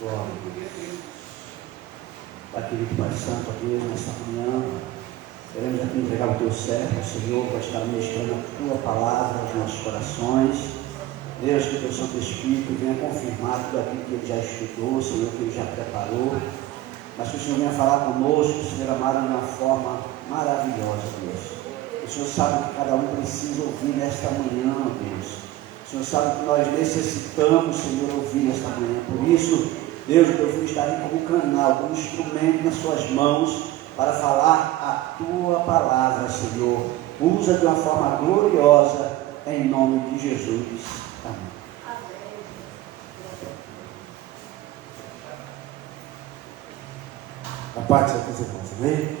Glória a Deus. Pai querido, Pai Santo, a Deus, nesta manhã, queremos aqui entregar o teu servo, Senhor, para estar ministrando a tua palavra aos nossos corações. Deus, que o teu Santo Espírito venha confirmar tudo aquilo que ele já estudou, Senhor, que ele já preparou, mas que o Senhor venha falar conosco, Senhor amado, de uma forma maravilhosa, Deus. O Senhor sabe que cada um precisa ouvir nesta manhã, Deus. O Senhor sabe que nós necessitamos, Senhor, ouvir nesta manhã. Por isso, Deus, eu vou estar aí como canal, como instrumento nas suas mãos, para falar a tua palavra, Senhor. Usa de uma forma gloriosa, em nome de Jesus. Amém. A paz de Deus, irmãos, amém?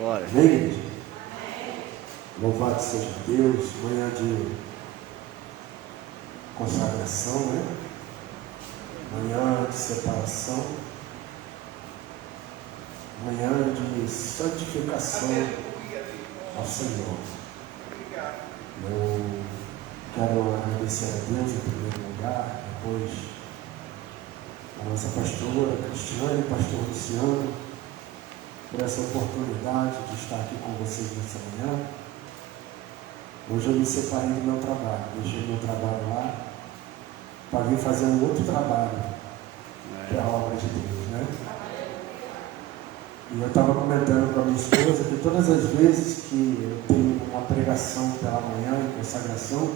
Glória. Amém, igreja? Louvado seja Deus, manhã de consagração, né? Manhã de separação, manhã de santificação ao Senhor. Eu quero agradecer a Deus em primeiro lugar, depois a nossa pastora Cristiane, pastor Luciano, por essa oportunidade de estar aqui com vocês nessa manhã. Hoje eu me separei do meu trabalho, deixei meu trabalho lá, para vir fazer um outro trabalho, que é a obra de Deus, né? E eu estava comentando com a minha esposa que todas as vezes que eu tenho uma pregação pela manhã, em consagração,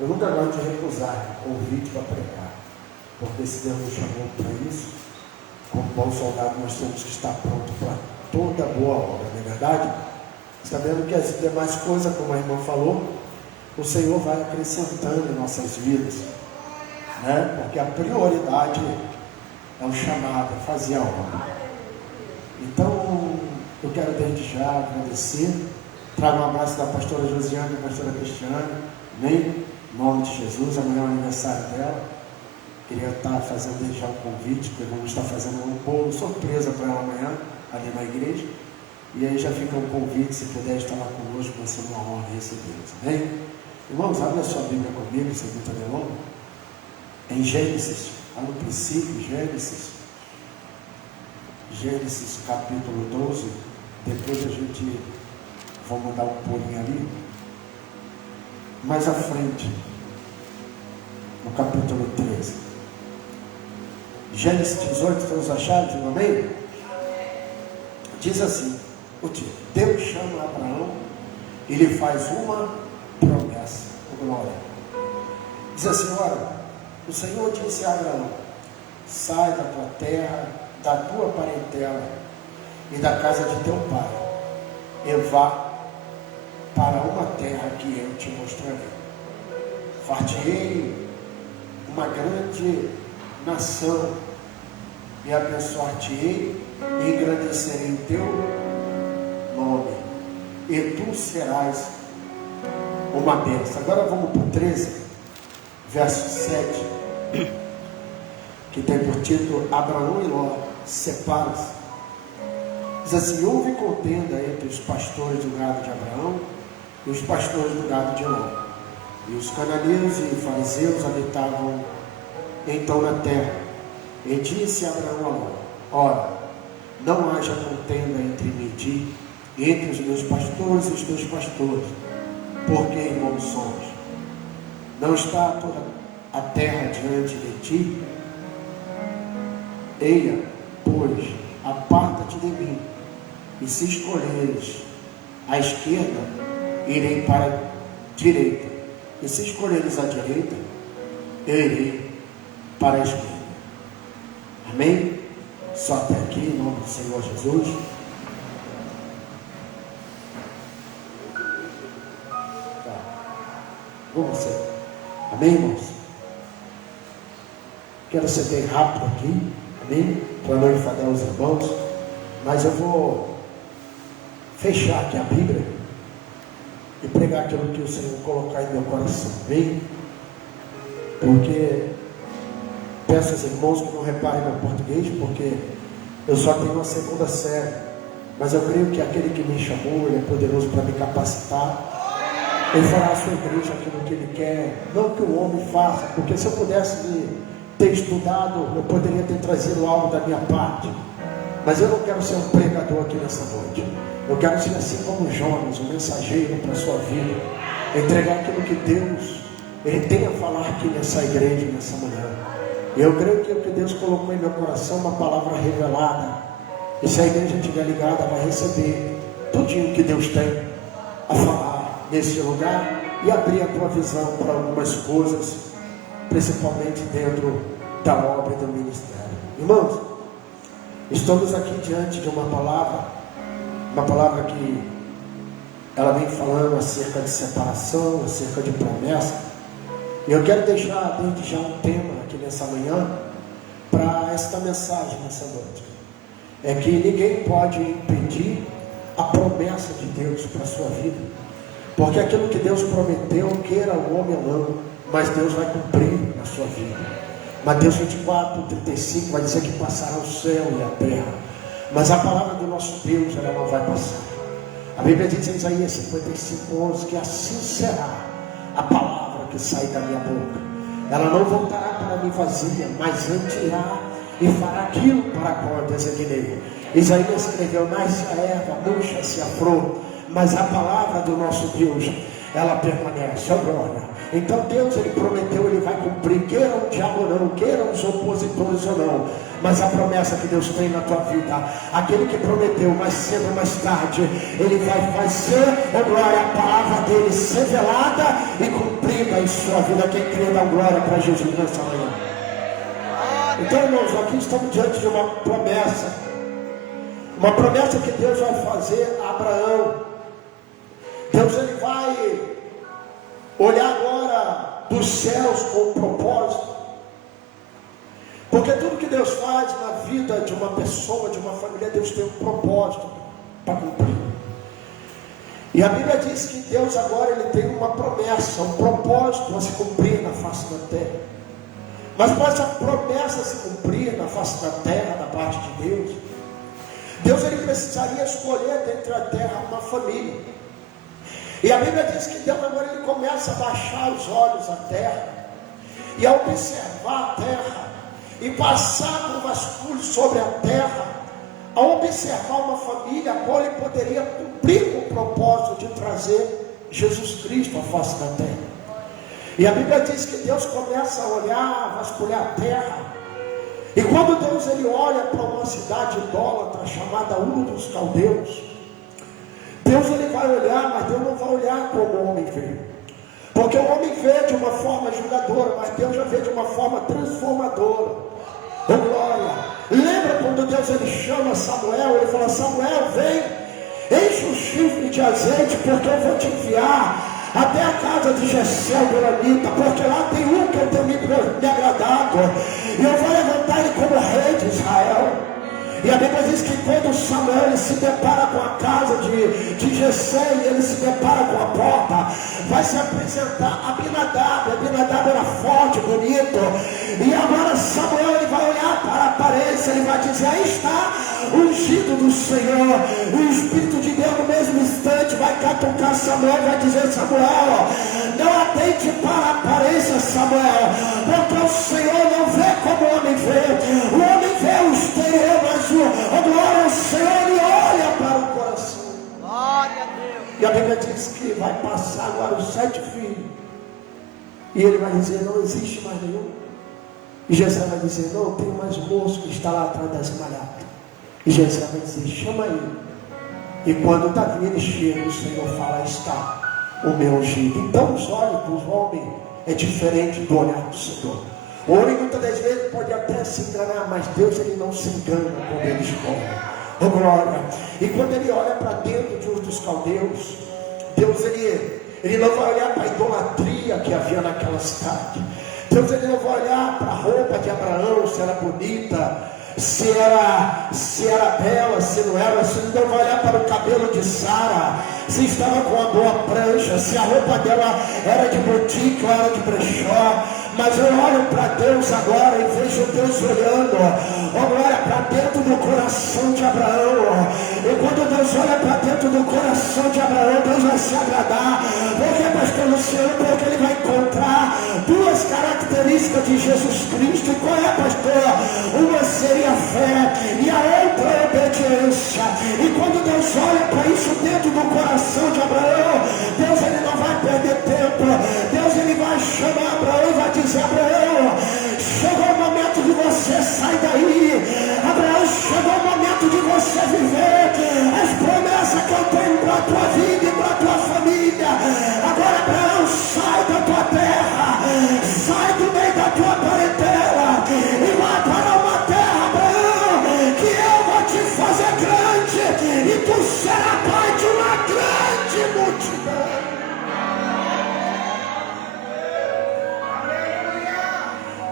eu nunca gosto de recusar o convite para pregar, porque se Deus nos chamou para isso, como bom soldado nós temos que estar pronto para toda boa obra, não é verdade? Sabendo que as demais coisas, como a irmã falou, o Senhor vai acrescentando em nossas vidas, né? Porque a prioridade é o chamado, é fazer a obra. Então, eu quero desde já agradecer, trago um abraço da pastora Josiane e da pastora Cristiane, amém? Em nome de Jesus, amanhã é o aniversário dela. Queria estar fazendo desde já um convite, porque vamos estar fazendo um bolo surpresa para ela amanhã, ali na igreja. E aí já fica um convite, se puder estar lá conosco, vai ser uma honra recebê-los, amém? Irmãos, abre a sua Bíblia comigo, sem muita delonga. Em Gênesis, lá no princípio, Gênesis capítulo 12, depois a gente vai mandar um pulinho ali. Mais à frente, no capítulo 13. Gênesis 18, estamos achados, amém? Diz assim, o título: Deus chama Abraão e lhe faz uma promessa. Glória. Diz assim: ora, o Senhor disse a Abraão: sai da tua terra, da tua parentela e da casa de teu pai, e vá para uma terra que eu te mostrarei. Far-te-ei uma grande nação, e abençoar-te-ei, e engrandecerei o teu nome, e tu serás uma bênção. Agora vamos para o 13, verso 7, que tem por título: Abraão e Ló separam-se. Diz assim: houve contenda entre os pastores do gado de Abraão e os pastores do gado de Ló, e os cananeus e fariseus habitavam então na terra. E disse Abraão a Ló: ora, não haja contenda entre mim e ti, e entre os meus pastores e os teus pastores, porque irmãos somos. Não está toda a terra diante de ti? Eia, pois, aparta-te de mim, e se escolheres a esquerda, irei para a direita, e se escolheres a direita, eu irei para a esquerda. Amém? Só até aqui, em nome do Senhor Jesus. Tá. Vamos ser. Amém, irmãos? Quero ser bem rápido aqui, amém? Para não enfadar os irmãos, mas eu vou fechar aqui a Bíblia e pregar aquilo que o Senhor colocar em meu coração, amém? Porque peço aos irmãos que não reparem no português, porque eu só tenho uma segunda série, mas eu creio que aquele que me chamou, Ele é poderoso para me capacitar. Ele fará a sua igreja aquilo que Ele quer, não que o homem faça, porque se eu pudesse me ter estudado, eu poderia ter trazido algo da minha parte, mas eu não quero ser um pregador aqui nessa noite. Eu quero ser assim como Jonas, um mensageiro para a sua vida, entregar aquilo que Deus Ele tem a falar aqui nessa igreja, nessa manhã. E eu creio que o que Deus colocou em meu coração é uma palavra revelada, e se a igreja estiver ligada, vai receber tudinho que Deus tem a falar nesse lugar, e abrir a tua visão para algumas coisas, principalmente dentro da obra e do ministério. Irmãos, estamos aqui diante de uma palavra que ela vem falando acerca de separação, acerca de promessa. E eu quero deixar desde já um tema aqui nessa manhã, para esta mensagem nessa noite. É que ninguém pode impedir a promessa de Deus para a sua vida, porque aquilo que Deus prometeu, queira o homem ou não, mas Deus vai cumprir na sua vida. Mateus 24:35 vai dizer que passará o céu e a terra, mas a palavra do nosso Deus, ela não vai passar. A Bíblia diz em Isaías 55:11 que assim será a palavra que sai da minha boca. Ela não voltará para mim vazia, mas antes irá e fará aquilo para qual eu designei. Isaías escreveu: nasce a erva, murcha-se a flor, mas a palavra do nosso Deus, ela permanece. Agora, então Deus, Ele prometeu, Ele vai cumprir, queira o diabo ou não, queira os opositores ou não, mas a promessa que Deus tem na tua vida, aquele que prometeu, mais cedo ou mais tarde, Ele vai ser, glória, a palavra dele ser velada e cumprida em sua vida. Quem crê, dá glória para Jesus nessa manhã. Então, irmãos, aqui estamos diante de uma promessa que Deus vai fazer a Abraão. Deus, Ele vai olhar agora dos céus com um propósito, porque tudo que Deus faz na vida de uma pessoa, de uma família, Deus tem um propósito para cumprir. E a Bíblia diz que Deus agora, Ele tem uma promessa, um propósito a se cumprir na face da terra. Mas para essa promessa se cumprir na face da terra, da parte de Deus, Deus, Ele precisaria escolher dentre a terra uma família. E a Bíblia diz que Deus agora, Ele começa a baixar os olhos à terra, e a observar a terra, e passar por vasculho sobre a terra, a observar uma família a qual Ele poderia cumprir com o propósito de trazer Jesus Cristo à face da terra. E a Bíblia diz que Deus começa a olhar, a vasculhar a terra, e quando Deus, Ele olha para uma cidade idólatra chamada Ur dos Caldeus, Deus, Ele vai olhar, mas Deus não vai olhar como o homem vê, porque o homem vê de uma forma julgadora, mas Deus já vê de uma forma transformadora. Oh, glória! Lembra quando Deus, Ele chama Samuel, Ele fala: Samuel, vem, enche o chifre de azeite, porque eu vou te enviar até a casa de Jessé o Beeronita, porque lá tem um que eu tenho me agradado, e eu vou levantar ele como rei de Israel. E a Bíblia diz que quando Samuel, ele se depara com a casa de Jessé, e ele se depara com a porta, vai se apresentar Abinadab. Abinadab era forte, bonito, e agora Samuel, ele vai olhar para a aparência, ele vai dizer: aí está o ungido do Senhor. E o Espírito de Deus, no mesmo instante, vai catucar Samuel e vai dizer: Samuel, não atente para a aparência, Samuel, porque o Senhor não vê como o homem vê. O homem vê o exterior, mas glória ao Senhor, Ele olha para o coração. Glória a Deus. E a Bíblia diz que vai passar agora os 7 filhos, e ele vai dizer: não existe mais nenhum. E Jessé vai dizer: não, tem mais um moço que está lá atrás das malhadas. E Jessé vai dizer: chama ele. E quando Davi, ele chega, o Senhor fala: está o meu ungido. Então os olhos do homem é diferente do olhar do Senhor. O homem muitas das vezes pode até se enganar, mas Deus, Ele não se engana quando Ele escolhe. Oh, glória! E quando Ele olha para dentro de Ur dos Caldeus, Deus, Ele não vai olhar para a idolatria que havia naquela cidade. Deus, Ele não vai olhar para a roupa de Abraão, se era bonita, se era bela, se não era. Ele não vai olhar para o cabelo de Sara, se estava com uma boa prancha, se a roupa dela era de boutique ou era de brechó. Mas eu olho para Deus agora e vejo Deus olhando, oh glória, para dentro do coração de Abraão. E quando Deus Deus olha para dentro do coração de Abraão, Deus vai se agradar. Porque, pastor Luciano, porque ele vai encontrar duas características de Jesus Cristo. E qual é, pastor? Uma seria a fé e a outra a obediência. E quando Deus olha para isso dentro do coração de Abraão, Deus ele não vai perder tempo. Deus ele vai chamar Abraão e vai dizer: Abraão, chegou o momento de você sair daí. Abraão, chegou o momento de você viver as promessas que eu tenho para a tua vida e para a tua família. Agora, Abraão, sai da tua terra, sai do meio da tua parentela e vai para uma terra, Abraão, que eu vou te fazer grande e tu serás pai de uma grande multidão.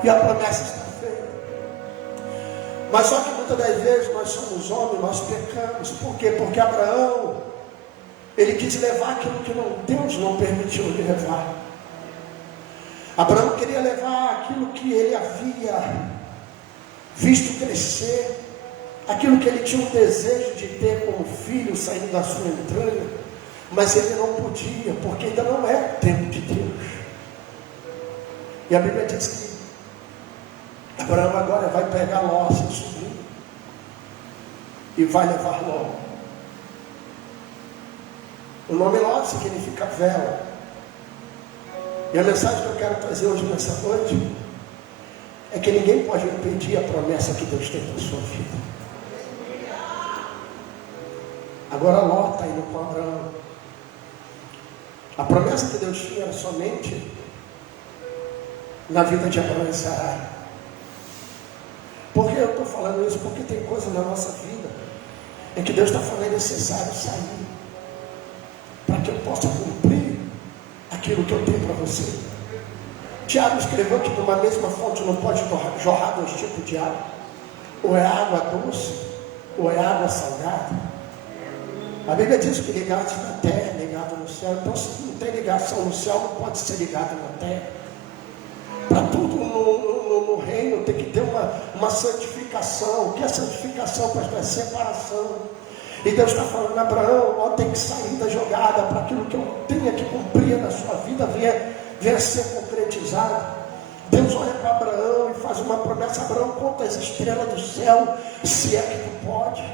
E a promessa está feita. Mas só que muitas das vezes nós somos homens, nós pecamos. Por quê? Porque Abraão, ele quis levar aquilo que Deus não permitiu ele levar. Abraão queria levar aquilo que ele havia visto crescer, aquilo que ele tinha um desejo de ter como filho saindo da sua entranha, mas ele não podia, porque ainda não é o tempo de Deus. E a Bíblia diz que Abraão agora vai pegar Ló, seu sobrinho, e vai levar Ló. O nome Ló significa vela. E a mensagem que eu quero trazer hoje nessa noite é que ninguém pode impedir a promessa que Deus tem para a sua vida. Agora Ló está indo com Abraão. A promessa que Deus tinha era somente na vida de Abraão e Sarai. Por que eu estou falando isso? Porque tem coisa na nossa vida em que Deus está falando é necessário sair para que eu possa cumprir aquilo que eu tenho para você. Tiago escreveu que numa mesma fonte não pode jorrar dois tipos de água. Ou é água doce, ou é água salgada. A Bíblia diz que ligado na terra, ligado no céu. Então, se não tem ligação no céu, não pode ser ligado na terra. Para tudo no reino tem que ter uma santificação. O que é santificação? Pastor, é separação. E Deus está falando: Abraão, ó, tem que sair da jogada para aquilo que eu tenha que cumprir na sua vida venha ser concretizado. Deus olha para Abraão e faz uma promessa: Abraão, conta as estrelas do céu, se é que tu pode.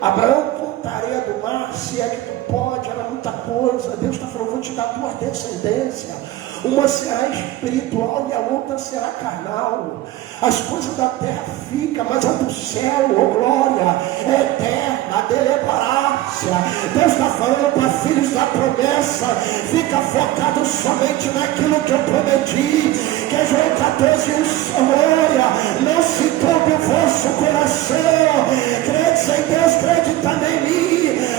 Abraão, conta a areia do mar, se é que tu pode. Era muita coisa. Deus está falando: vou te dar duas descendências. Uma será espiritual e a outra será carnal. As coisas da terra ficam, mas a do céu, oh glória, é eterna, a dele é parácia. Deus está falando para filhos da promessa: fica focado somente naquilo que eu prometi. Que é João 14, glória, não se toque o vosso coração. Credes em Deus, crede também em mim.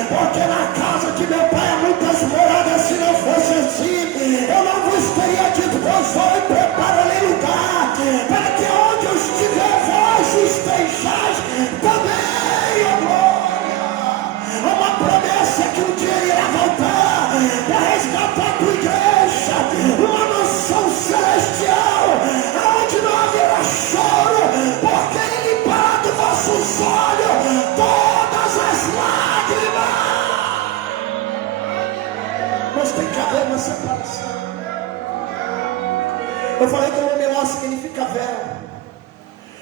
Porque na casa de meu pai há muitas moradas. Se não fosse assim, eu não vos teria dito: vós vou e prepararei lugar, para que onde eu estiver vós estejais também, ó glória. Há uma promessa que um dia ele irá voltar para resgatar a tua igreja, uma mansão celestial, aonde não haverá choro, porque ele limpará dos vossos olhos todas as lágrimas. Mas tem que haver uma separação. Eu falei que o nome Ló significa vela.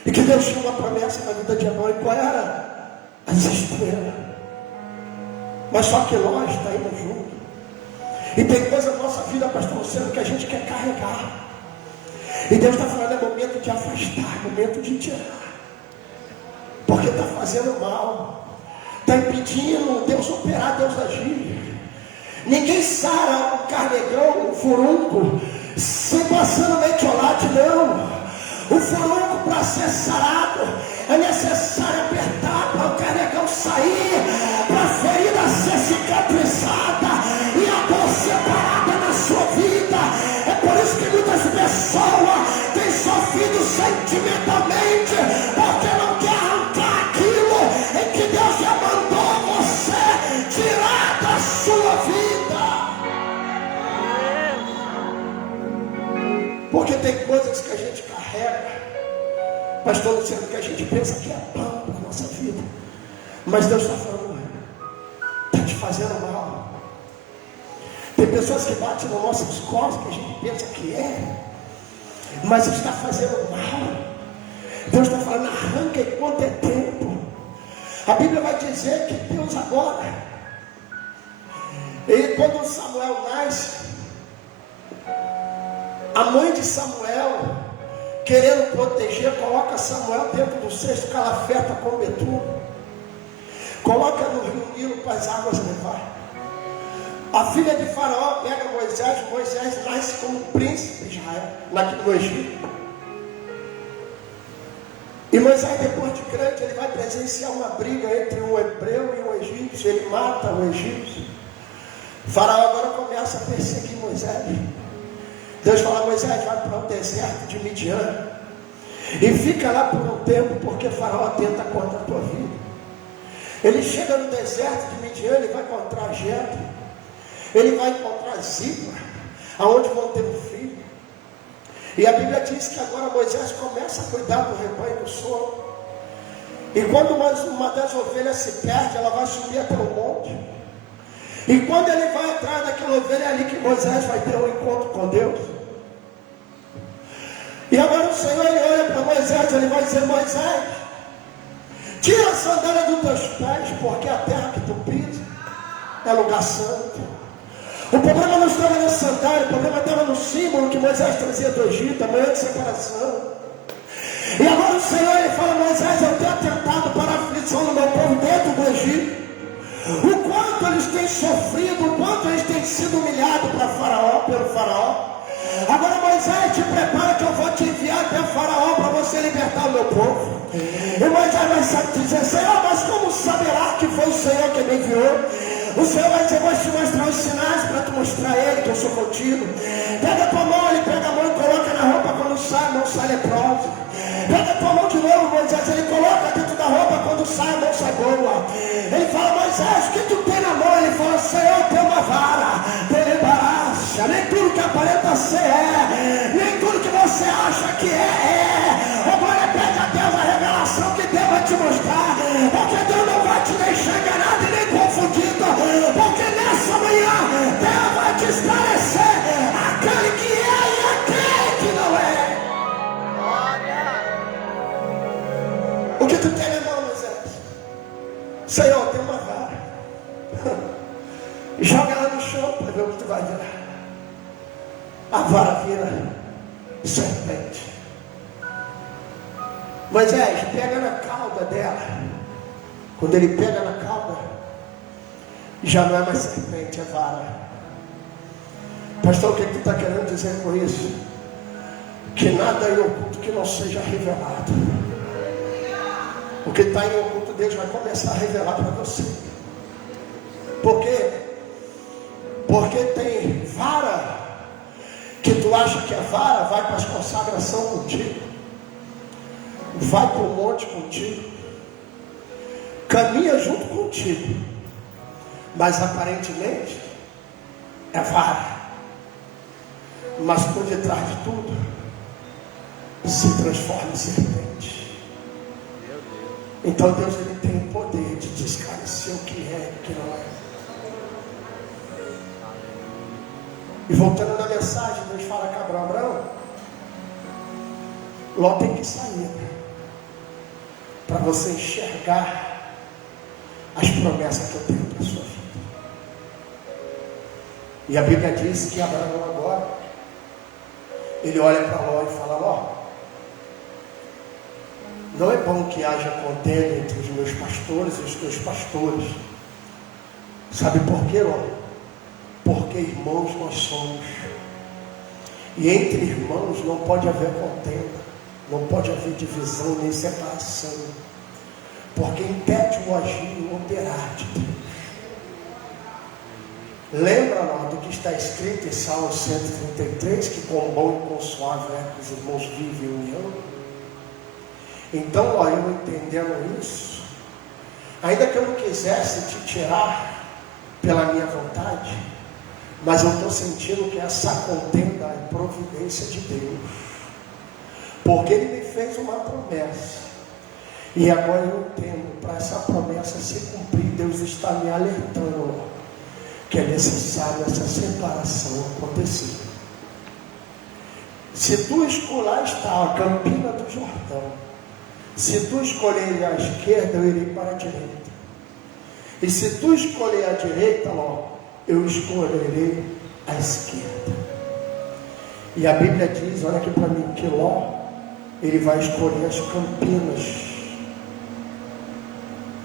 E que Deus tinha uma promessa na vida de Abraão. E qual era? As estrelas. Mas só que Ló está indo junto. E tem coisa na nossa vida, pastor Luciano, que a gente quer carregar. E Deus está falando: é momento de afastar, é momento de tirar. Porque está fazendo mal. Está impedindo Deus operar, Deus agir. Ninguém sara um carnegão, um furúnculo, sem passando metiolate, não. O furúnculo, para ser sarado, é necessário apertar para o carnegão sair, para a ferida ser cicatrizada e a dor separada na sua vida. É por isso que muitas pessoas têm sofrido sentimentalmente, porque não quer arrancar aquilo em que Deus já mandou você tirar da sua vida. Porque tem coisas que a gente carrega, pastor Luciano, que a gente pensa que é pão para a nossa vida. Mas Deus está falando: pessoas que batem nas nossas costas, que a gente pensa que é, mas está fazendo mal. Deus está falando, arranca enquanto é tempo. A Bíblia vai dizer que Deus agora, quando Samuel nasce, a mãe de Samuel, querendo proteger, coloca Samuel dentro do cesto calafeta com betume, coloca no rio Nilo para as águas levar. A filha de Faraó pega Moisés nasce como príncipe de Israel, no Egito. E Moisés, depois de grande, ele vai presenciar uma briga entre um hebreu e um egípcio. Ele mata o egípcio. Faraó agora começa a perseguir Moisés. Deus fala, Moisés, vai para o deserto de Midian e fica lá por um tempo, porque Faraó tenta contra a tua vida. Ele chega no deserto de Midian, ele vai encontrar Jetro, ele vai encontrar Zípora, aonde vão ter um filho. E a Bíblia diz que agora Moisés começa a cuidar do rebanho do sono. E quando uma das ovelhas se perde, ela vai subir até o monte. E quando ele vai atrás daquela ovelha, é ali que Moisés vai ter um encontro com Deus. E agora o Senhor, ele olha para Moisés, ele vai dizer, Moisés, tira a sandália dos teus pés, porque a terra que tu pisa é lugar santo. O problema não estava na sandália, o problema estava no símbolo que Moisés trazia do Egito, a manhã de separação. E agora o Senhor, ele fala, Moisés, eu tenho atentado para a aflição do meu povo dentro do Egito. O quanto eles têm sofrido, o quanto eles têm sido humilhados pelo Faraó. Agora Moisés, te prepara que eu vou te enviar até Faraó para você libertar o meu povo. E Moisés vai dizer, Senhor, mas como saberá que foi o Senhor que me enviou? O Senhor vai dizer, eu vou te mostrar os sinais para tu mostrar a ele que eu sou contigo. Pega a tua mão, ele pega a mão e coloca na roupa quando sai, não sai leproso. Pega a tua mão de novo, Moisés, ele coloca dentro da roupa, quando sai, a mão sai boa. Ele fala, Moisés, o que tu tem na mão? Ele fala, Senhor, tem uma vara, tem embaraça. Nem tudo que aparenta ser é, nem tudo que você acha que é. Agora pede a Deus a revelação que Deus vai te mostrar, porque Deus não vai te deixar enganado e nem confundido, porque nessa manhã Deus vai te esclarecer aquele que é e aquele que não é. O que tu tem na mão, Moisés? Senhor, tem uma vara. Joga ela no chão para ver o que tu vai virar. A vara vira serpente. Moisés, pega na cauda dela. Quando ele pega na cauda, já não é mais serpente, é vara. Pastor, o que tu está querendo dizer com isso? Que nada em oculto que não seja revelado. O que está em oculto, Deus vai começar a revelar para você. Por quê? Porque tem vara que tu acha que é vara, vai para as consagrações contigo, vai para o monte contigo, caminha junto contigo, mas aparentemente é vara, mas por detrás de tudo se transforma em serpente. Então Deus, ele tem o poder de te esclarecer o que é e o que não é. E voltando na mensagem, Deus fala com Abraão, Ló tem que sair para você enxergar as promessas que eu tenho para a sua vida. E a Bíblia diz que Abraão agora, ele olha para Ló e fala, Ló, não é bom que haja contenda entre os meus pastores e os teus pastores. Sabe por quê, Ló? Porque irmãos nós somos. E entre irmãos não pode haver contenda, não pode haver divisão nem separação, porque impede o agir e o operar de Deus. Lembra lá do que está escrito em Salmo 133, que com bom e com suave é que os irmãos vivem em união? Então, ó, eu entendendo isso, ainda que eu não quisesse te tirar pela minha vontade, mas eu estou sentindo que essa contenda é providência de Deus, porque Ele me fez uma promessa, e agora eu entendo, para essa promessa se cumprir, Deus está me alertando, que é necessário essa separação acontecer. Se tu escolher está a Campina do Jordão, se tu escolher a esquerda, eu irei para a direita. E se tu escolher a direita, eu escolherei a esquerda. E a Bíblia diz, olha aqui para mim, que Ló, ele vai escolher as campinas.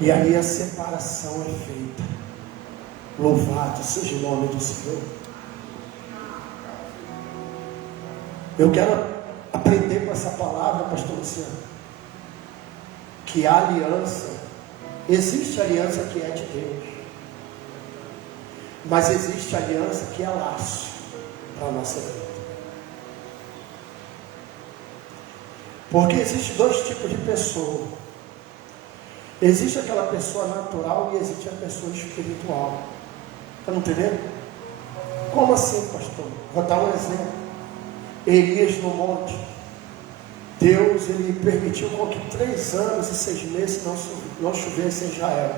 E aí a separação é feita. Louvado seja o nome do Senhor. Eu quero aprender com essa palavra, pastor Luciano, que a aliança, existe aliança que é de Deus, mas existe aliança que é laço para a nossa vida. Porque existem dois tipos de pessoa. Existe aquela pessoa natural e existe a pessoa espiritual. Está me entendendo? Como assim, pastor? Vou dar um exemplo. Elias no monte. Deus, ele permitiu com que 3 anos e 6 meses não chovesse em Israel.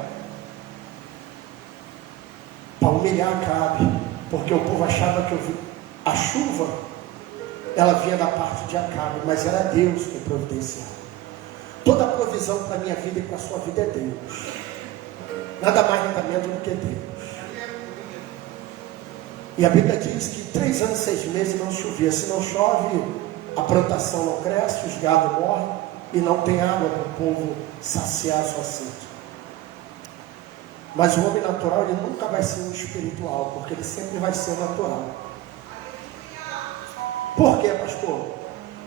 Para humilhar Acabe. Porque o povo achava que a chuva, ela vinha da parte de Acabe, mas era Deus que providenciava. Toda a provisão para a minha vida e para a sua vida é Deus. Nada mais, nada menos do que Deus. E a Bíblia diz que 3 anos e 6 meses não chovia. Se não chove, a plantação não cresce, os gados morrem e não tem água para o povo saciar a sua sede. Mas o homem natural, ele nunca vai ser um espiritual, porque ele sempre vai ser natural. Por quê, pastor?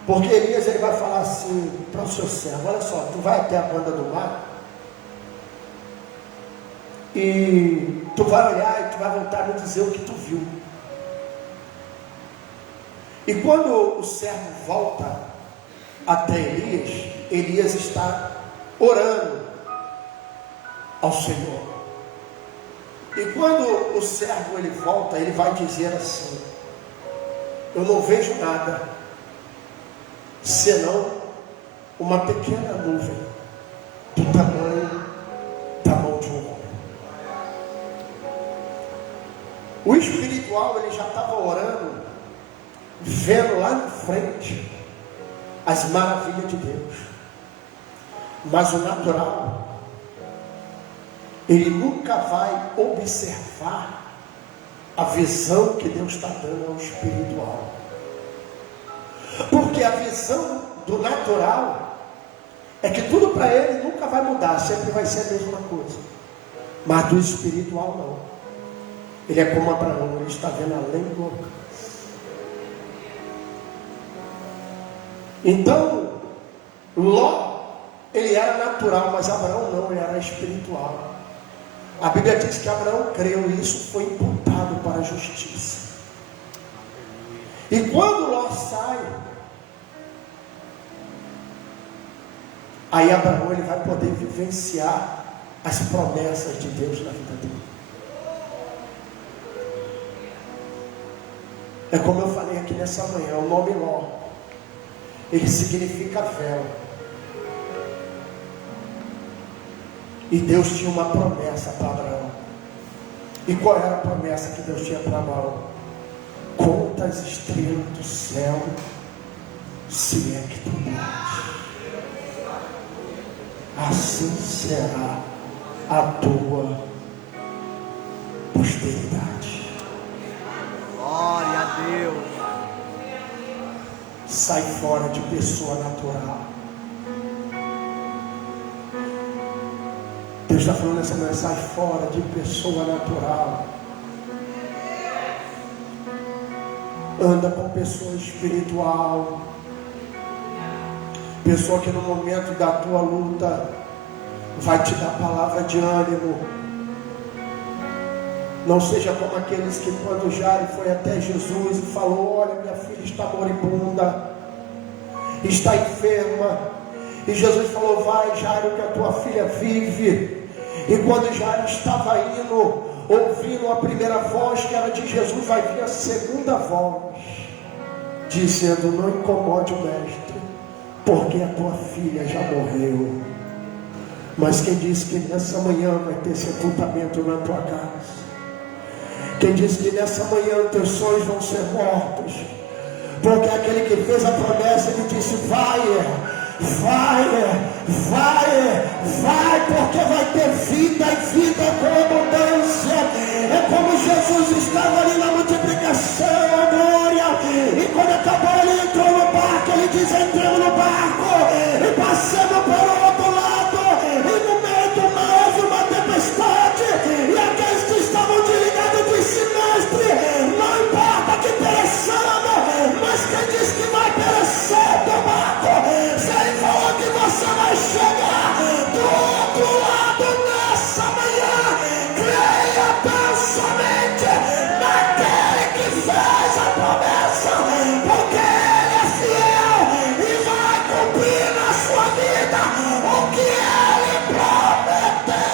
Porque Elias, ele vai falar assim para o seu servo: olha só, tu vai até a banda do mar e tu vai olhar e tu vai voltar a me dizer o que tu viu. E quando o servo volta até Elias, Elias está orando ao Senhor. E quando o servo ele volta, ele vai dizer assim: eu não vejo nada senão uma pequena nuvem do tamanho da mão de um homem. O espiritual, ele já estava orando, vendo lá na frente as maravilhas de Deus. Mas o natural, ele nunca vai observar a visão que Deus está dando ao espiritual. Porque a visão do natural é que tudo para ele nunca vai mudar, sempre vai ser a mesma coisa. Mas do espiritual não. Ele é como Abraão, ele está vendo além do alcance. Então, Ló, ele era natural, mas Abraão não, ele era espiritual. A Bíblia diz que Abraão creu e isso foi imputado para a justiça. E quando Ló sai, aí Abraão, ele vai poder vivenciar as promessas de Deus na vida dele. É como eu falei aqui nessa manhã, o nome Ló, ele significa véu. E Deus tinha uma promessa para Abraão. E qual era a promessa que Deus tinha para Abraão? Conta as estrelas do céu, se é que tu podes. Assim será a tua posteridade. Glória a Deus. Sai fora de pessoa natural. Deus está falando nessa manhã: sai fora de pessoa natural. Anda com pessoa espiritual. Pessoa que no momento da tua luta vai te dar palavra de ânimo. Não seja como aqueles que quando Jairo foi até Jesus e falou: olha, minha filha está moribunda, está enferma. E Jesus falou: vai, Jairo, que a tua filha vive. E quando Jairo estava indo, ouvindo a primeira voz que era de Jesus, vai vir a segunda voz, dizendo: não incomode o mestre, porque a tua filha já morreu. Mas quem disse que nessa manhã vai ter sepultamento na tua casa? Quem diz que nessa manhã teus sonhos vão ser mortos? Porque aquele que fez a promessa, ele disse: vai, porque vai ter vida e vida com abundância. É como Jesus estava ali na multiplicação, glória. E quando acabou, ele entrou no barco. Ele diz: entramos no barco e passamos para o outro lado. E no meio do mar houve uma tempestade. E aqueles que estavam desligados disse: mestre, não importa que pereçamos, mas quem diz que vai perecer do barco? Se ele falou que você vai chegar do outro lado nessa manhã, creia tão somente naquele que fez a promessa, porque ele é fiel e vai cumprir na sua vida o que ele prometeu.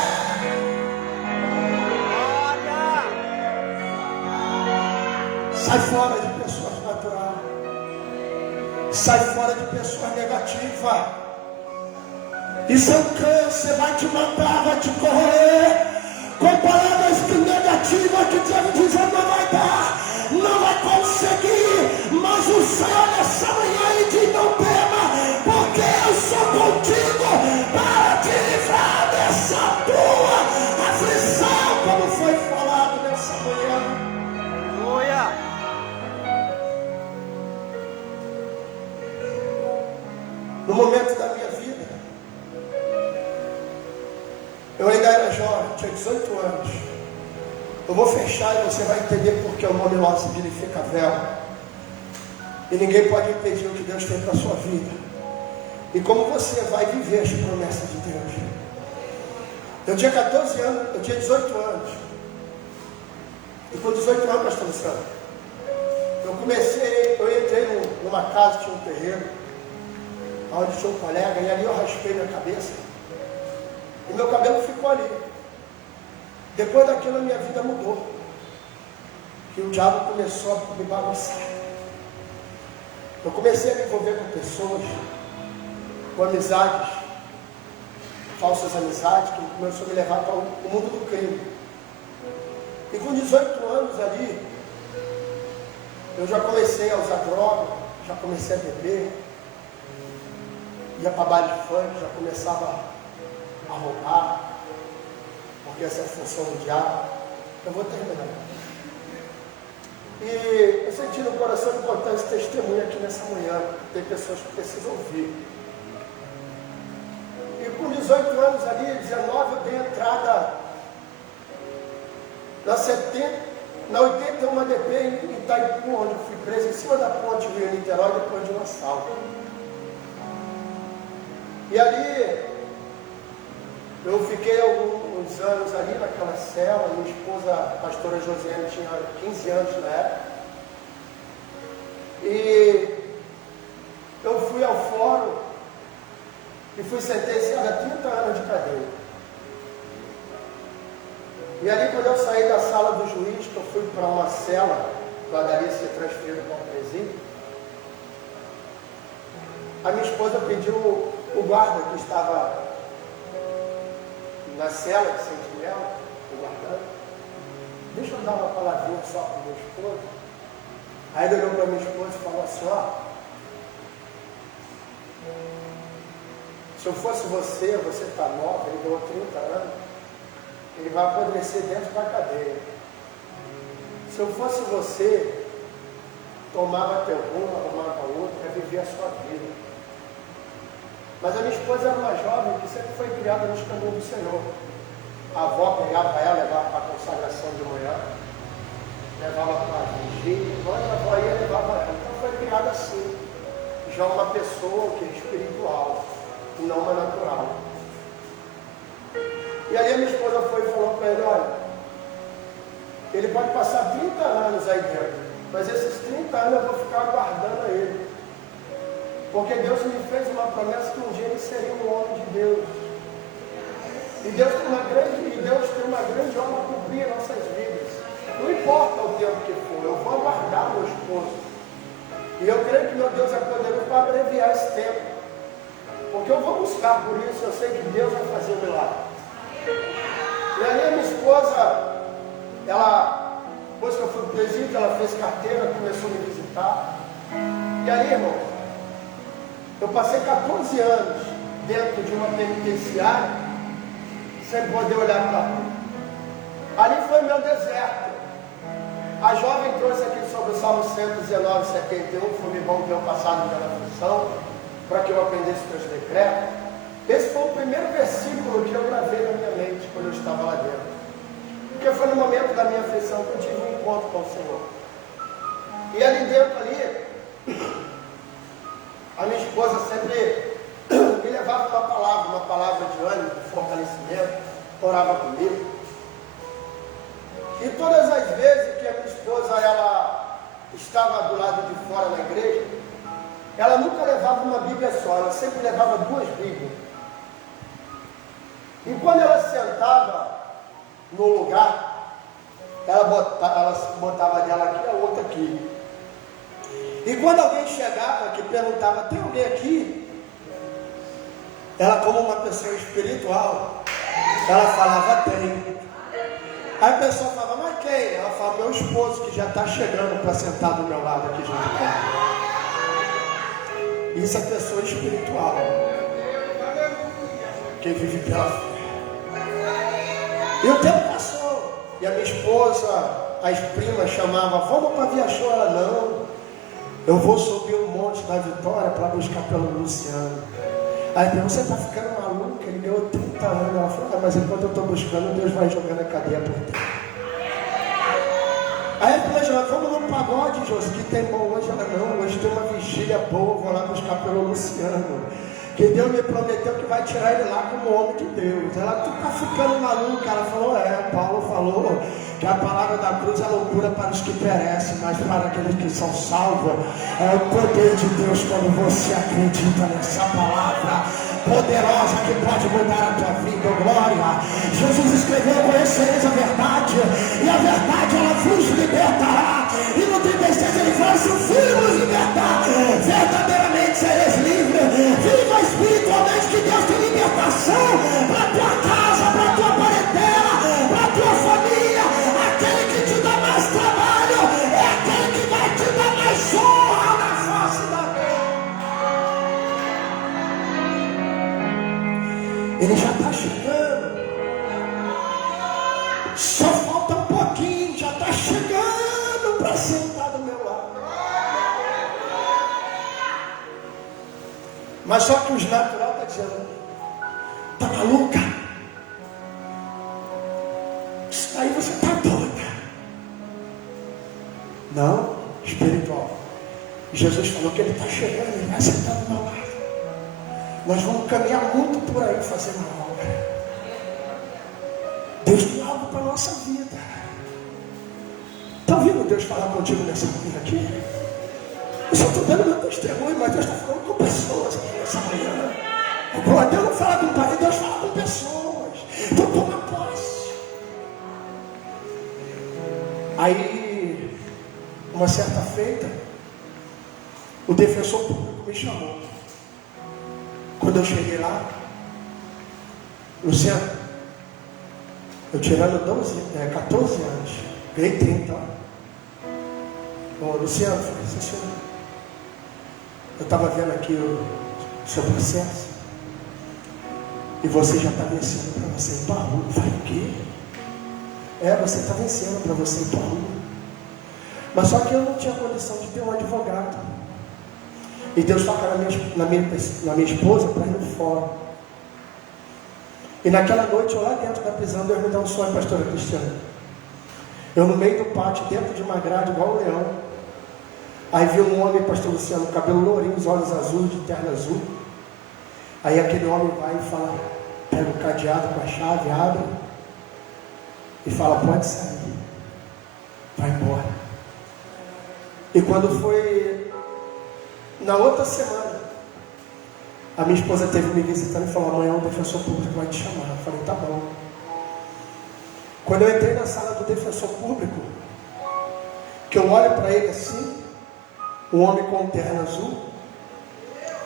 Sai fora de pessoas naturais. Sai fora de pessoas negativas. Isso é um câncer, vai te matar, vai te corroer. Com palavras negativas que deve dizer: não vai dar, não vai conseguir. Mas o Senhor nessa manhã ele diz: não tema, porque eu sou contigo para te livrar dessa tua aflição, como foi falado nessa manhã. Aleluia. No momento da minha vida, eu ainda era jovem, tinha 18 anos. Eu vou fechar e você vai entender porque o nome Ló significa véu. E ninguém pode impedir o que Deus tem para a sua vida. E como você vai viver as promessas de Deus. Eu tinha 14 anos, eu tinha 18 anos. E com 18 anos, pastor Luciano, eu entrei numa casa, tinha um terreiro, onde tinha um colega, e ali eu raspei minha cabeça. E meu cabelo ficou ali. Depois daquilo a minha vida mudou. E o diabo começou a me bagunçar. Eu comecei a me envolver com pessoas, com amizades, falsas amizades, que começou a me levar para o mundo do crime. E com 18 anos ali, eu já comecei a usar droga, já comecei a beber, ia para baile de funk, já começava a roubar, porque essa é a função do diabo. Eu vou terminar. E eu senti no coração de contar esse testemunho aqui nessa manhã. Tem pessoas que precisam ouvir. E com 18 anos ali, 19, eu dei entrada na 81 ADP em Itaipu, onde eu fui preso em cima da ponte Rio-Niterói, depois de um assalto. E ali eu fiquei alguns anos ali naquela cela. Minha esposa, a pastora Josiane, tinha 15 anos na época. E eu fui ao fórum e fui sentenciado a 30 anos de cadeia. E ali, quando eu saí da sala do juiz, que eu fui para uma cela, para dali ser transferido para o presídio, a minha esposa pediu o guarda que estava na cela de sentinela, o guardando: deixa eu dar uma palavrinha só para minha esposa. Aí ele olhou para minha esposa e falou assim: ó, se eu fosse você está nova, ele deu 30 anos, ele vai apodrecer dentro da cadeia. Se eu fosse você, tomava teu rumo, arrumava outro, ia viver a sua vida. Mas a minha esposa era uma jovem que sempre foi criada nos caminhos do Senhor. A avó pegava ela, levava para a consagração de manhã, levava para a vigília, onde a avó ia, levava ela. Então foi criada assim. Já uma pessoa que é espiritual, e não uma natural. E aí a minha esposa foi e falou para ele: olha, ele pode passar 30 anos aí dentro, mas esses 30 anos eu vou ficar aguardando a ele. Porque Deus me fez uma promessa que um dia ele seria um homem de Deus. E Deus tem uma grande obra a cumprir em nossas vidas. Não importa o tempo que for, eu vou aguardar meu esposo. E eu creio que meu Deus é poderoso para abreviar esse tempo. Porque eu vou buscar por isso, eu sei que Deus vai fazer o milagre. E aí a minha esposa, Depois que eu fui para o presídio, ela fez carteira, começou a me visitar. E aí, irmão, eu passei 14 anos dentro de uma penitenciária sem poder olhar para a rua. Ali foi meu deserto. A jovem trouxe aqui sobre o Salmo 119, 71, foi bom ter passado pela aflição, para que eu aprendesse os teus decretos. Esse foi o primeiro versículo que eu gravei na minha mente quando eu estava lá dentro. Porque foi no momento da minha aflição que eu tive um encontro com o Senhor. E ali dentro, a minha esposa sempre me levava uma palavra de ânimo, de fortalecimento, orava comigo. E todas as vezes que a minha esposa ela estava do lado de fora na igreja, ela nunca levava uma Bíblia só, ela sempre levava 2 Bíblias. E quando ela sentava no lugar, ela botava dela aqui, a outra aqui. E quando alguém chegava que perguntava, tem alguém aqui? Ela, como uma pessoa espiritual, ela falava, tem. Aí a pessoa falava, mas quem? Ela falava, meu esposo que já está chegando para sentar do meu lado aqui junto comigo. Isso é pessoa espiritual. Quem vive pela fé. E o tempo passou. E a minha esposa, as primas chamavam, vamos para Viachou? Ela, não. Eu vou subir o Monte da Vitória para buscar pelo Luciano. Aí eu, você está ficando maluco? Ele deu 30 anos. Ela falou, mas enquanto eu estou buscando, Deus vai jogando a cadeia por dentro. Aí a prima falou, vamos no pagode, Josi, que tem bom hoje. Ela, não, hoje tem uma vigília boa, vou lá buscar pelo Luciano. Que Deus me prometeu que vai tirar ele lá como homem de Deus. Ela, tu tá ficando maluca? Ela falou, Paulo falou que a palavra da cruz é loucura para os que perecem, mas para aqueles que são salvos, é o poder de Deus quando você acredita nessa palavra poderosa que pode mudar a tua vida, glória. Jesus escreveu, conhecereis a verdade, e a verdade ela vos libertará. E no 36 ele fala, se o Filho vos libertar, verdadeiramente sereis livres. Viva espiritualmente que Deus tem libertação para a tua casa, para a tua parentela, para a tua família. Aquele que te dá mais trabalho é aquele que vai te dar mais honra na face da terra. Ele já está chegando. Só falta um pouquinho, já está chegando para sentar do meu lado. Mas só que os natural estão dizendo, está maluca? Isso aí você está doida. Não, espiritual. Jesus falou que ele está chegando, ele vai sentar do meu lado. Nós vamos caminhar muito por aí fazendo a obra. Deus tem algo para a nossa vida. Está ouvindo Deus falar contigo nessa manhã aqui? Eu só estou dando meu testemunho, mas Deus está falando com pessoas aqui nessa manhã. Deus não fala com pai, Deus fala com pessoas. Então toma posse. Aí, uma certa feita, o defensor público me chamou. Quando eu cheguei lá, Luciano, eu tirando 14 anos, ganhei 30. Ô, Luciano, falei assim, senhor, eu estava vendo aqui o seu processo e você já está vencendo para você ir para a rua. Eu falei, o quê? Você está vencendo para você ir para a rua. Mas só que eu não tinha condição de ter um advogado. E Deus toca na minha esposa para ir no fórum. E naquela noite, eu lá dentro da prisão, Deus me dá um sonho, pastora Cristiana. Eu no meio do pátio, dentro de uma grade, igual um leão. Aí vi um homem, pastor Luciano, cabelo lourinho, os olhos azuis, de terno azul. Aí aquele homem vai e fala, pega o cadeado com a chave, abre e fala, pode sair. Vai embora. E quando foi na outra semana, a minha esposa teve me visitando e falou, amanhã o defensor público vai te chamar. Eu falei, tá bom. Quando eu entrei na sala do defensor público, que eu olho para ele assim, um homem com terno azul,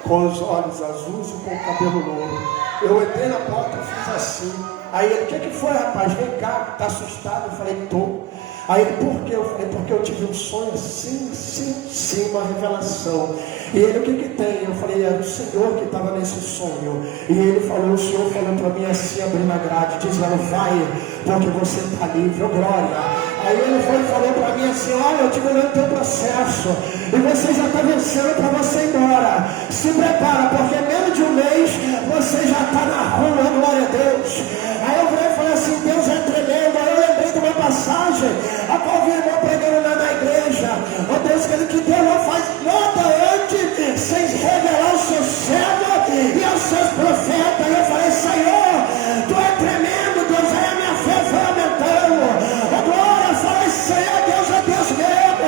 com os olhos azuis e com o cabelo louro. Eu entrei na porta e fiz assim. Aí ele, o que foi, rapaz? Vem cá, tá assustado? Eu falei, tô. Aí ele, por quê? Eu falei, porque eu tive um sonho sim, uma revelação. E ele, o que tem? Eu falei, era o Senhor que estava nesse sonho. E ele falou, o Senhor falou para mim assim, abrindo a grade, dizendo, vai, porque você está livre, oh glória. Aí ele foi e falou para mim assim, olha, eu te olhando o teu processo, e você já está vencendo para você ir embora. Se prepara, porque em menos de um mês, você já está na rua, glória a Deus. Aí eu falei e falei assim, Deus é tremendo. Aí eu lembrei de uma passagem, a qual vi irmão pregando lá na igreja. Oh Deus, que Deus não faz nada antes, sem revelar o seu servo e aos seus profetas. Aí eu falei, Senhor, tu é tremendo, Deus, aí a minha fé foi aumentando. Oh glória, eu falei, Senhor, Deus é Deus mesmo.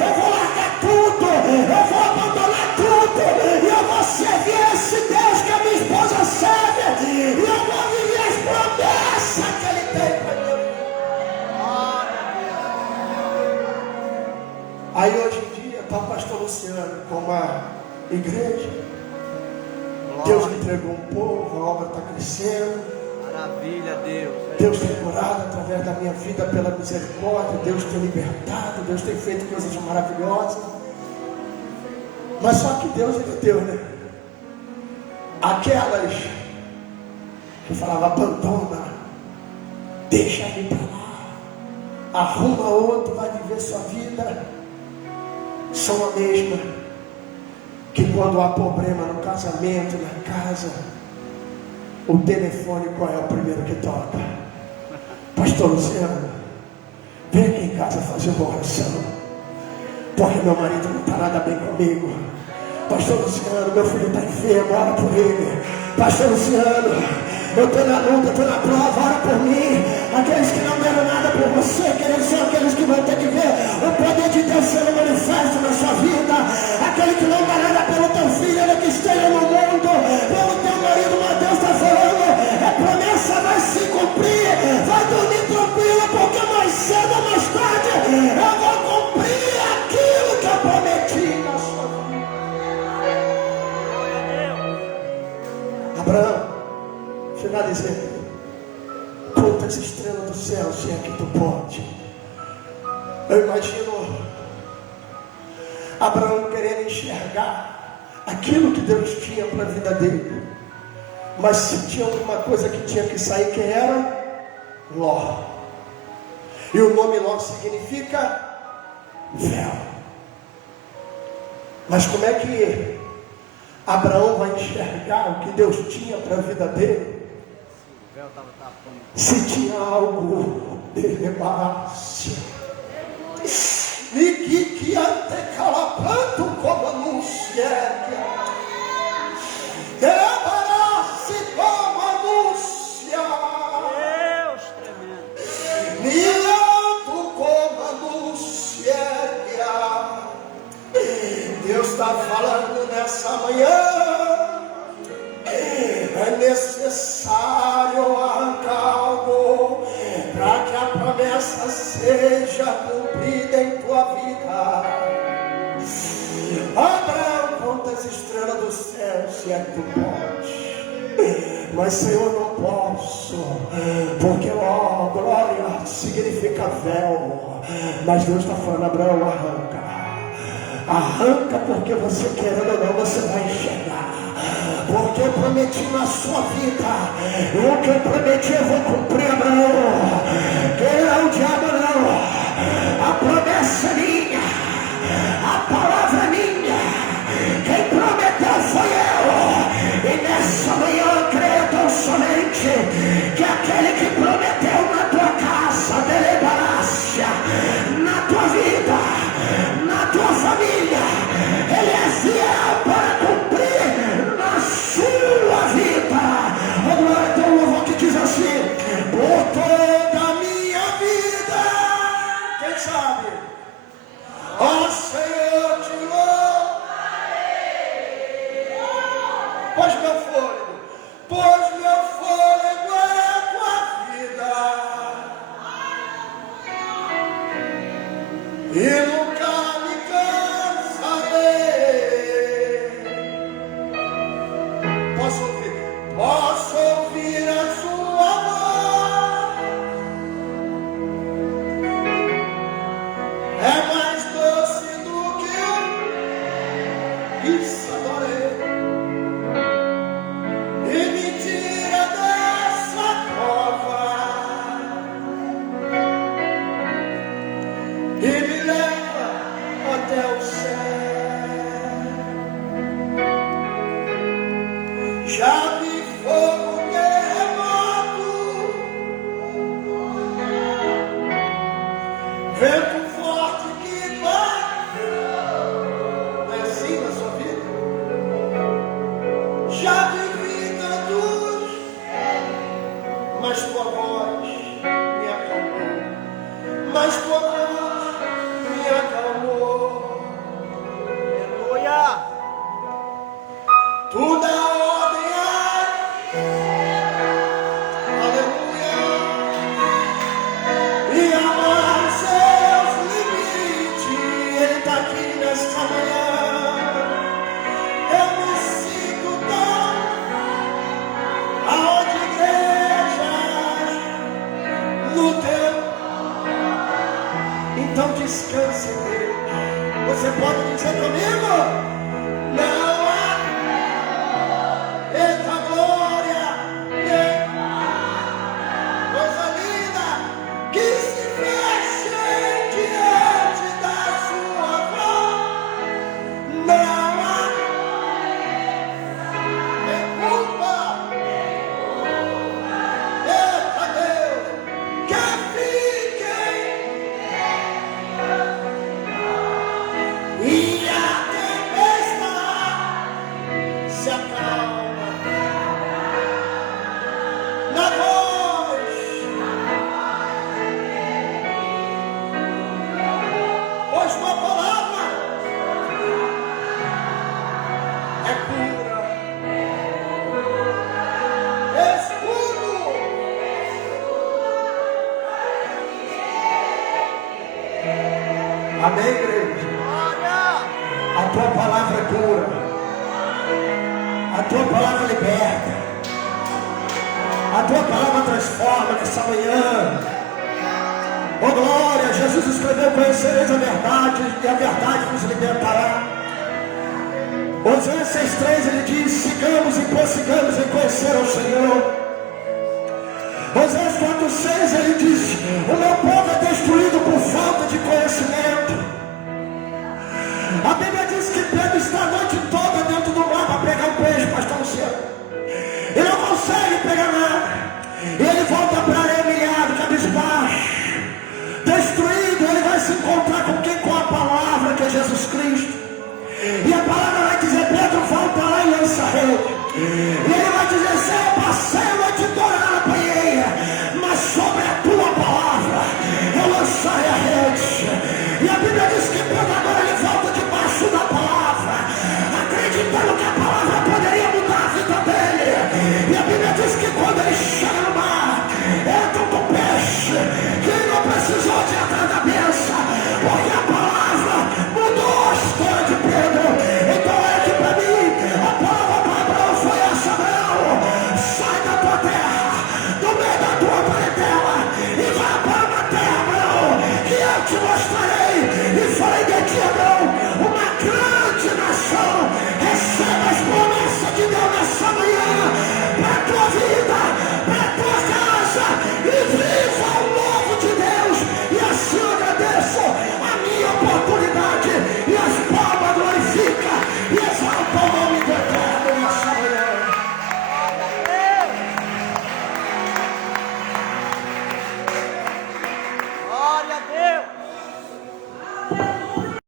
Eu vou largar tudo, eu vou abandonar tudo, e eu vou servir esse Deus que a minha esposa serve, e eu vou viver as promessas que Ele tem para mim. Aí hoje em dia está o pastor Luciano com uma igreja. Deus me entregou um povo, a obra está crescendo. Maravilha, Deus. Deus tem curado através da minha vida pela misericórdia. Deus tem libertado, Deus tem feito coisas maravilhosas. Mas só que Deus é Deus, né? Aquelas que falavam, abandona, deixa ele para lá, arruma outro, vai viver sua vida, são a mesma que quando há problema no casamento, na casa, o telefone qual é o primeiro que toca? Pastor Luciano, vem aqui em casa fazer uma oração, porque meu marido não está nada bem comigo. Pastor Luciano, meu filho está enfermo, ora por ele. Pastor Luciano, eu estou na luta, estou na prova, ora por mim. Aqueles que não deram nada por você, queridos, são aqueles que vão ter que ver o poder de Deus sendo manifesto na sua vida. Aquele que não dá nada pelo teu filho, ele que esteja no mundo, pelo teu marido, mas Deus está falando, a promessa vai se cumprir. Vai dormir tranquilo, porque mais cedo ou mais tarde eu vou cumprir aquilo que eu prometi na sua vida. Abraão, chega a dizer, conta as estrelas do céu, se é que tu pode. Eu imagino Abraão querendo enxergar aquilo que Deus tinha para a vida dele, mas se tinha alguma coisa que tinha que sair, que era Ló. E o nome Ló significa véu. Mas como é que Abraão vai enxergar o que Deus tinha para a vida dele se tinha algo de rebaixo? E que ante calapando como anuncia, rebarasse como anuncia, Deus tremendo. mirando como anuncia. Deus está falando nessa manhã, é necessário arrancar algo para que a promessa seja cumprida em tua vida. Abraão, conta as estrelas do céu, se é que tu pode. Mas Senhor, não posso, porque ó, glória significa véu. Mas Deus está falando, Abraão, arranca, porque você querendo ou não, você vai enxergar. Porque eu prometi na sua vida, e o que eu prometi eu vou cumprir, Abraão. Quem é o diabo, não? A promessa é minha, a palavra é minha. Quem prometeu foi eu. E nessa manhã eu creio tão somente que aquele que prometeu na tua casa, delebarácia, na tua vida, na tua família, ele é fiel para cumprir na sua vida. Agora tem um louvor que diz assim: por toda a minha vida, quem sabe? Ó Senhor, te louvo. Pois meu fôlego, é tua vida. E nunca me cansarei Vento forte que bate. Não é assim na sua vida? Já vivi tantos, mas tua voz me acalmou. Mas tua voz me acalmou. Aleluia. Tu dá ordem, aleluia, e amar seus limites. Ele está aqui nesta manhã. Eu me sinto tão aonde igreja no teu. Então descanse em Deus. Você pode dizer comigo? Não. Eita glória, coisa linda, que se feche diante da sua voz. Não há culpa. Eita Deus, que fiquem e a tempestade se acalma. Pois tua palavra é pura, escudo. Amém, igreja? A tua palavra é pura, a tua palavra liberta, a tua palavra transforma nessa manhã. Oh glória, Jesus escreveu: conhecereis a verdade e a verdade vos libertará. Oséias 6,3 ele diz: sigamos e prossigamos em conhecer ao Senhor. Oséias 4,6 ele diz: o meu povo é destruído por falta de conhecimento. A Bíblia diz que Pedro está a noite toda dentro do mar para pegar um peixe, pastor Luciano. Ele não consegue pegar nada. E ele volta para a areia humilhado, cabisbaixo, destruído. Ele vai se encontrar com quem? Com a palavra, que é Jesus Cristo. E a palavra vai dizer: Pedro, volta lá e lança a rede. E ele vai dizer: Senhor, passei a noite toda na apanhei, mas sobre a tua palavra eu lançarei a rede. E a Bíblia diz que Pedro agora